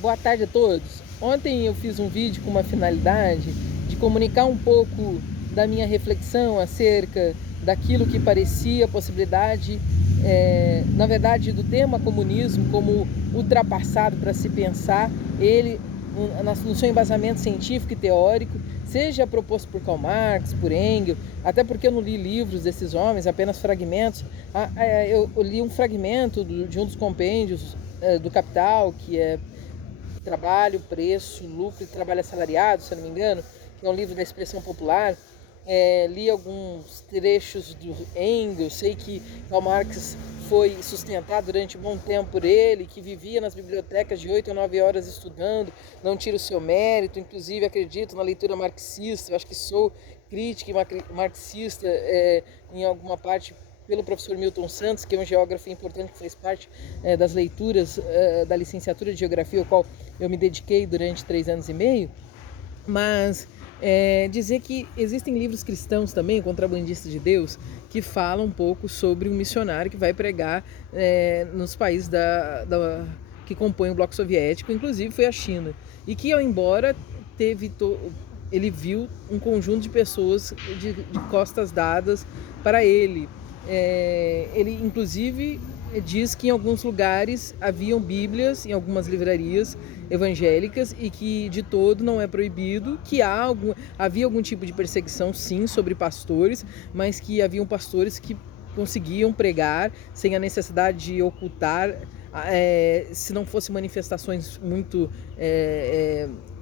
Boa tarde a todos. Ontem eu fiz um vídeo com uma finalidade de comunicar um pouco da minha reflexão acerca daquilo que parecia a possibilidade, na verdade, do tema comunismo como ultrapassado para se pensar ele no seu embasamento científico e teórico, seja proposto por Karl Marx, por Engels, até porque eu não li livros desses homens, apenas fragmentos. Eu li um fragmento de um dos compêndios do Capital, que é Trabalho, Preço, Lucro e Trabalho Assalariado, se eu não me engano, que é um livro da expressão popular. Li alguns trechos do Engels, sei que Karl Marx foi sustentado durante um bom tempo por ele, que vivia nas bibliotecas de 8 a 9 horas estudando, não tira o seu mérito, inclusive acredito na leitura marxista, eu acho que sou crítica e marxista em alguma parte pelo professor Milton Santos, que é um geógrafo importante que fez parte das leituras da licenciatura de Geografia, ao qual eu me dediquei durante 3 anos e meio, mas dizer que existem livros cristãos também, Contrabandista de Deus, que falam um pouco sobre um missionário que vai pregar nos países que compõem o bloco soviético, inclusive foi a China, e que, embora ele viu um conjunto de pessoas de costas dadas para ele. Ele inclusive diz que em alguns lugares haviam bíblias em algumas livrarias evangélicas e que de todo não é proibido, que havia algum tipo de perseguição sim sobre pastores, mas que haviam pastores que conseguiam pregar sem a necessidade de ocultar, se não fossem manifestações muito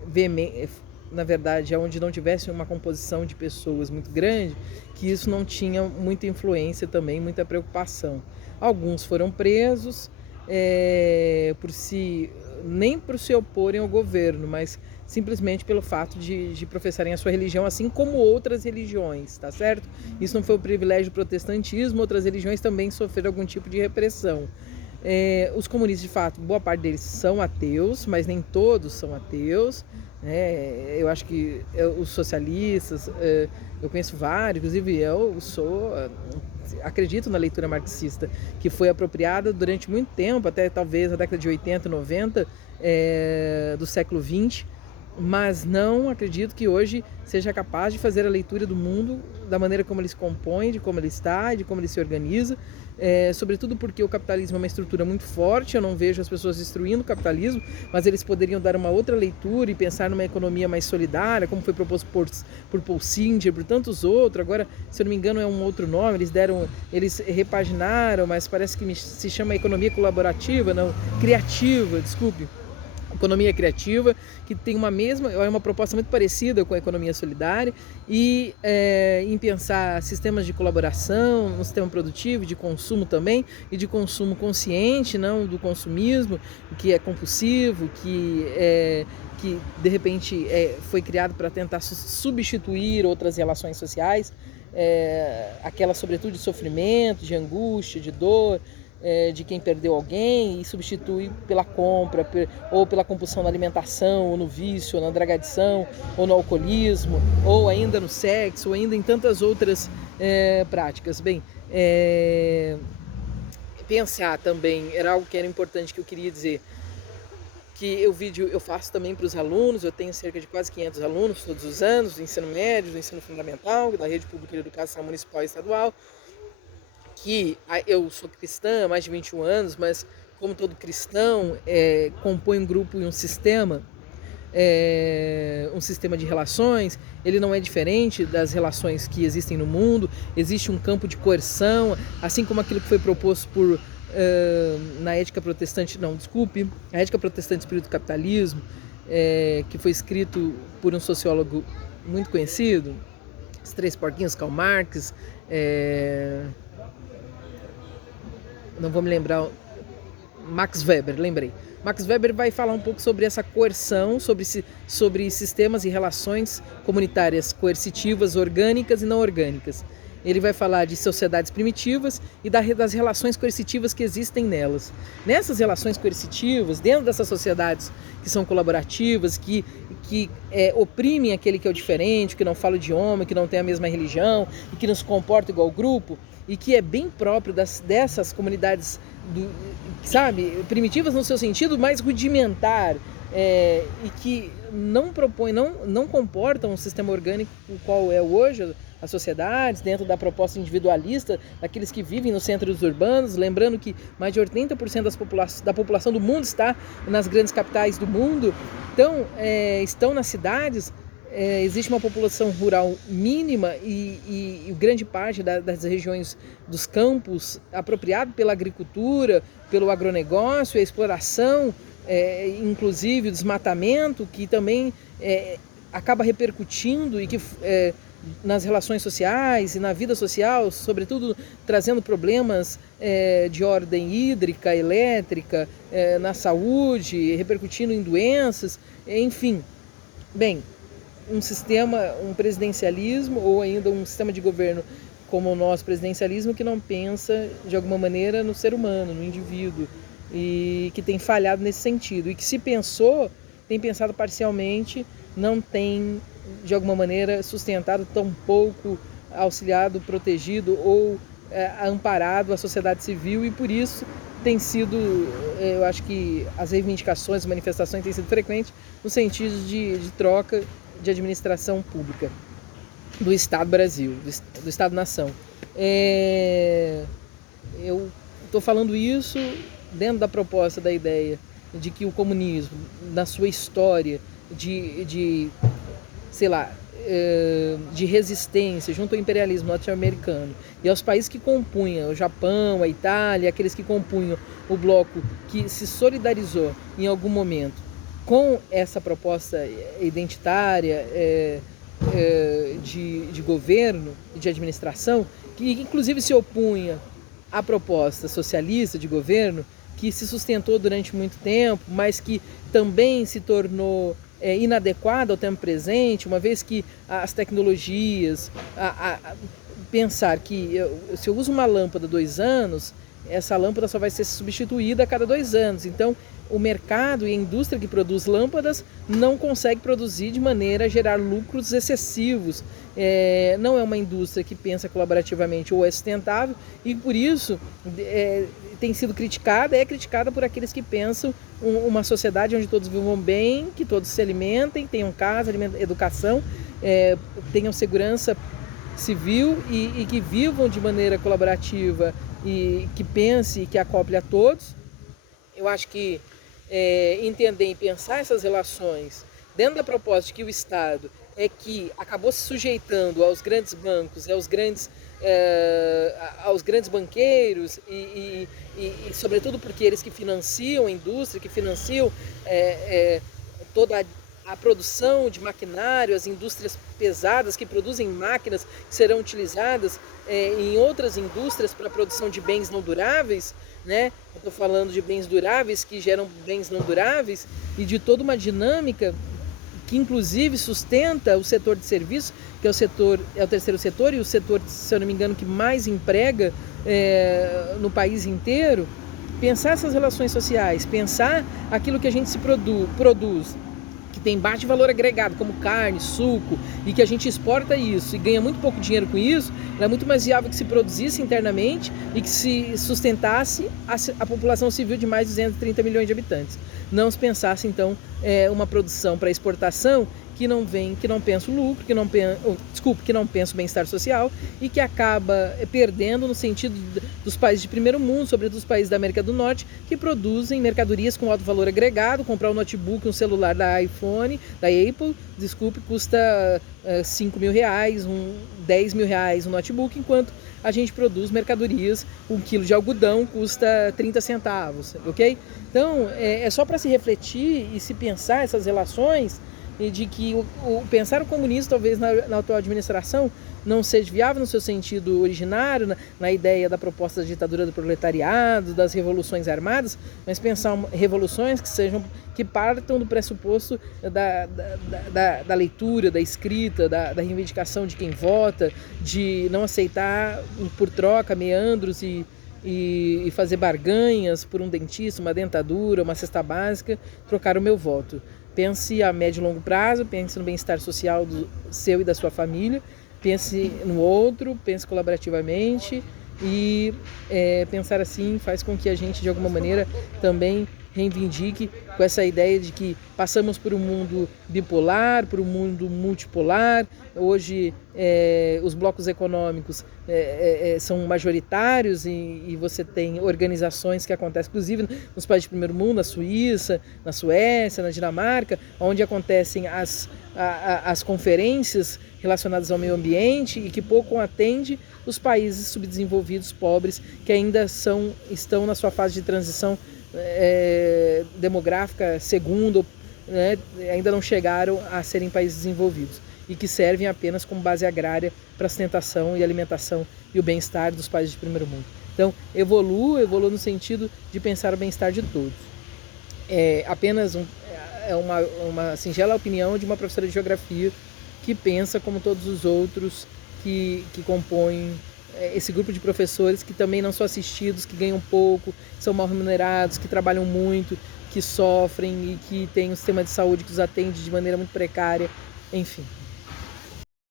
veementes, na verdade, onde não tivesse uma composição de pessoas muito grande, que isso não tinha muita influência também, muita preocupação. Alguns foram presos nem por se oporem ao governo, mas simplesmente pelo fato de professarem a sua religião, assim como outras religiões, tá certo? Isso não foi o privilégio do protestantismo, outras religiões também sofreram algum tipo de repressão. Os comunistas, de fato, boa parte deles são ateus, mas nem todos são ateus. Eu acho que os socialistas, eu conheço vários, inclusive eu acredito na leitura marxista, que foi apropriada durante muito tempo, até talvez a década de 80, 90 do século XX, mas não acredito que hoje seja capaz de fazer a leitura do mundo da maneira como ele se compõe, de como ele está, de como ele se organiza, sobretudo porque o capitalismo é uma estrutura muito forte. Eu não vejo as pessoas destruindo o capitalismo, mas eles poderiam dar uma outra leitura e pensar numa economia mais solidária, como foi proposto por Paul Singer, por tantos outros. Agora, se eu não me engano, é um outro nome, eles repaginaram, mas parece que se chama economia colaborativa, não, criativa, desculpe. Economia criativa, que tem uma proposta muito parecida com a economia solidária, e em pensar sistemas de colaboração, um sistema produtivo, de consumo também, e de consumo consciente, não do consumismo, que é compulsivo, que de repente foi criado para tentar substituir outras relações sociais, aquela sobretudo de sofrimento, de angústia, de dor, de quem perdeu alguém, e substitui pela compra, ou pela compulsão na alimentação, ou no vício, ou na drogadição, ou no alcoolismo, ou ainda no sexo, ou ainda em tantas outras práticas. Bem, pensar também era algo que era importante, que eu queria dizer, que o vídeo eu faço também para os alunos. Eu tenho cerca de quase 500 alunos todos os anos, do ensino médio, do ensino fundamental, da rede pública de educação municipal e estadual, que eu sou cristã há mais de 21 anos, mas como todo cristão, compõe um grupo e um sistema de relações. Ele não é diferente das relações que existem no mundo. Existe um campo de coerção, assim como aquilo que foi proposto na ética protestante, a ética protestante do espírito do capitalismo, que foi escrito por um sociólogo muito conhecido, Os Três Porquinhos, Karl Marx, não vou me lembrar, Max Weber, lembrei. Max Weber vai falar um pouco sobre essa coerção, sobre sistemas e relações comunitárias coercitivas, orgânicas e não orgânicas. Ele vai falar de sociedades primitivas e das relações coercitivas que existem nelas. Nessas relações coercitivas, dentro dessas sociedades que são colaborativas, que oprimem aquele que é o diferente, que não fala o idioma, que não tem a mesma religião e que não se comporta igual ao grupo, e que é bem próprio dessas comunidades, primitivas no seu sentido mais rudimentar, e que não propõe, não comportam um sistema orgânico o qual é hoje as sociedades, dentro da proposta individualista daqueles que vivem nos centros urbanos, lembrando que mais de 80% da população do mundo está nas grandes capitais do mundo, então estão nas cidades. Existe uma população rural mínima e grande parte das regiões dos campos apropriado pela agricultura, pelo agronegócio, a exploração, inclusive o desmatamento, que também acaba repercutindo e que nas relações sociais e na vida social, sobretudo trazendo problemas de ordem hídrica, elétrica, na saúde, repercutindo em doenças, enfim. Bem, um presidencialismo ou ainda um sistema de governo como o nosso presidencialismo que não pensa de alguma maneira no ser humano, no indivíduo, e que tem falhado nesse sentido, e que se pensou, tem pensado parcialmente, não tem de alguma maneira sustentado, tão pouco auxiliado, protegido ou amparado a sociedade civil, e por isso tem sido, eu acho que as reivindicações, as manifestações têm sido frequentes no sentido de troca de administração pública do Estado Brasil, do Estado-nação. Eu estou falando isso dentro da proposta da ideia de que o comunismo, na sua história sei lá, de resistência junto ao imperialismo norte-americano e aos países que compunham, o Japão, a Itália, aqueles que compunham o bloco que se solidarizou em algum momento com essa proposta identitária de governo e de administração, que inclusive se opunha à proposta socialista de governo, que se sustentou durante muito tempo, mas que também se tornou inadequada ao tempo presente, uma vez que as tecnologias, pensar que se eu uso uma lâmpada 2 anos, essa lâmpada só vai ser substituída a cada 2 anos. Então, o mercado e a indústria que produz lâmpadas não consegue produzir de maneira a gerar lucros excessivos. Não é uma indústria que pensa colaborativamente ou é sustentável, e por isso tem sido criticada, é criticada por aqueles que pensam uma sociedade onde todos vivam bem, que todos se alimentem, tenham casa, educação, tenham segurança civil e que vivam de maneira colaborativa e que pense e que acople a todos. Eu acho que entender e pensar essas relações dentro da proposta de que o Estado que acabou se sujeitando aos grandes bancos, aos grandes banqueiros e sobretudo porque eles que financiam a indústria, que financiam toda a produção de maquinário, as indústrias pesadas que produzem máquinas que serão utilizadas em outras indústrias para a produção de bens não duráveis, né? Eu estou falando de bens duráveis que geram bens não duráveis e de toda uma dinâmica que inclusive sustenta o setor de serviços, que é o terceiro setor e o setor, se eu não me engano, que mais emprega no país inteiro. Pensar essas relações sociais, pensar aquilo que a gente se produz, que tem baixo valor agregado, como carne, suco, e que a gente exporta isso e ganha muito pouco dinheiro com isso, era muito mais viável que se produzisse internamente e que se sustentasse a população civil de mais de 230 milhões de habitantes. Não se pensasse, então, uma produção para exportação que não pensa o lucro, que não pensa o bem-estar social e que acaba perdendo no sentido dos países de primeiro mundo, sobretudo os países da América do Norte, que produzem mercadorias com alto valor agregado. Comprar um notebook, um celular da Apple, custa R$5.000, R$10.000 um notebook, enquanto a gente produz mercadorias, 1 quilo de algodão custa 30 centavos, ok? Então, é só para se refletir e se pensar essas relações, e de que pensar o comunismo, talvez na atual administração, não seja viável no seu sentido originário, na ideia da proposta da ditadura do proletariado, das revoluções armadas, mas pensar revoluções que partam do pressuposto da leitura, da escrita, da reivindicação de quem vota, de não aceitar por troca meandros e fazer barganhas por um dentista, uma dentadura, uma cesta básica, trocar o meu voto. Pense a médio e longo prazo, pense no bem-estar social do seu e da sua família, pense no outro, pense colaborativamente e pensar assim faz com que a gente, de alguma maneira, também reivindique com essa ideia de que passamos por um mundo bipolar, por um mundo multipolar. Hoje os blocos econômicos são majoritários e você tem organizações que acontecem, inclusive nos países de primeiro mundo, na Suíça, na Suécia, na Dinamarca, onde acontecem as conferências relacionadas ao meio ambiente e que pouco atende os países subdesenvolvidos, pobres, que ainda estão na sua fase de transição demográfica segunda, né, ainda não chegaram a serem países desenvolvidos e que servem apenas como base agrária para a sustentação e alimentação e o bem-estar dos países de primeiro mundo. Então, evolua no sentido de pensar o bem-estar de todos. É apenas uma singela opinião de uma professora de geografia que pensa como todos os outros que compõem esse grupo de professores, que também não são assistidos, que ganham pouco, são mal remunerados, que trabalham muito, que sofrem e que têm um sistema de saúde que os atende de maneira muito precária, enfim.